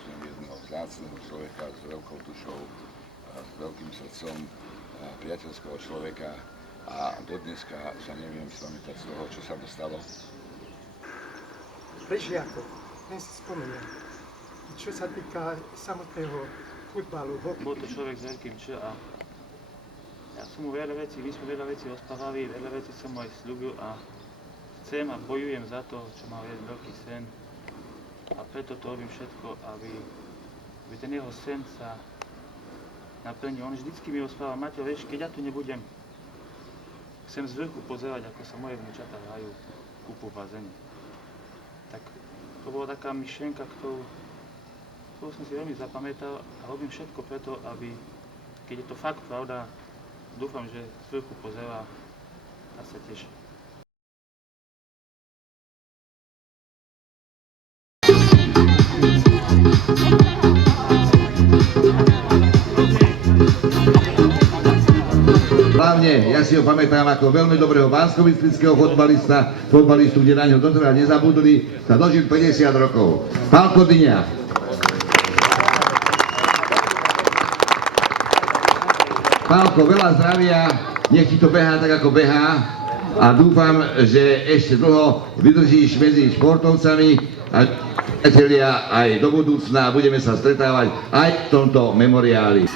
stretnem jedného vzácneho človeka s veľkou dušou, s veľkým srdcom, priateľského človeka a dodneska sa neviem spamätať z toho, čo sa mu stalo. Ležiakov, len si spomeniem. Čo sa týka samotného futbalu, hokeja. Bol to človek s veľkým Č a ja som mu veľa vecí, my sme veľa vecí ospávali, veľa vecí som mu aj sľúbil a chcem a bojujem za to, čo má veľký sen. A preto to robím všetko, aby ten jeho sen sa naplnil. On vždycky mi ospával, Mateo, vieš, keď ja tu nebudem, chcem z vrchu pozerať, ako sa moje vnúčatá hrajú kúpu v bazéne. Tak to bola taká myšlienka, ktorú som si veľmi zapamätal a robím všetko preto, aby, keď je to fakt pravda, dúfam, že z vrchu pozerá a sa teší. Hlavne, ja si ho pamätám ako veľmi dobrého banskobystrického fotbalistu, kde na ňo doteraz nezabudli, sa dožil 50 rokov. Pálko Dyňa. Pálko, veľa zdravia, nech ti to behá tak, ako behá a dúfam, že ešte dlho vydržíš medzi športovcami a priatelia aj do budúcna budeme sa stretávať aj v tomto memoriáli.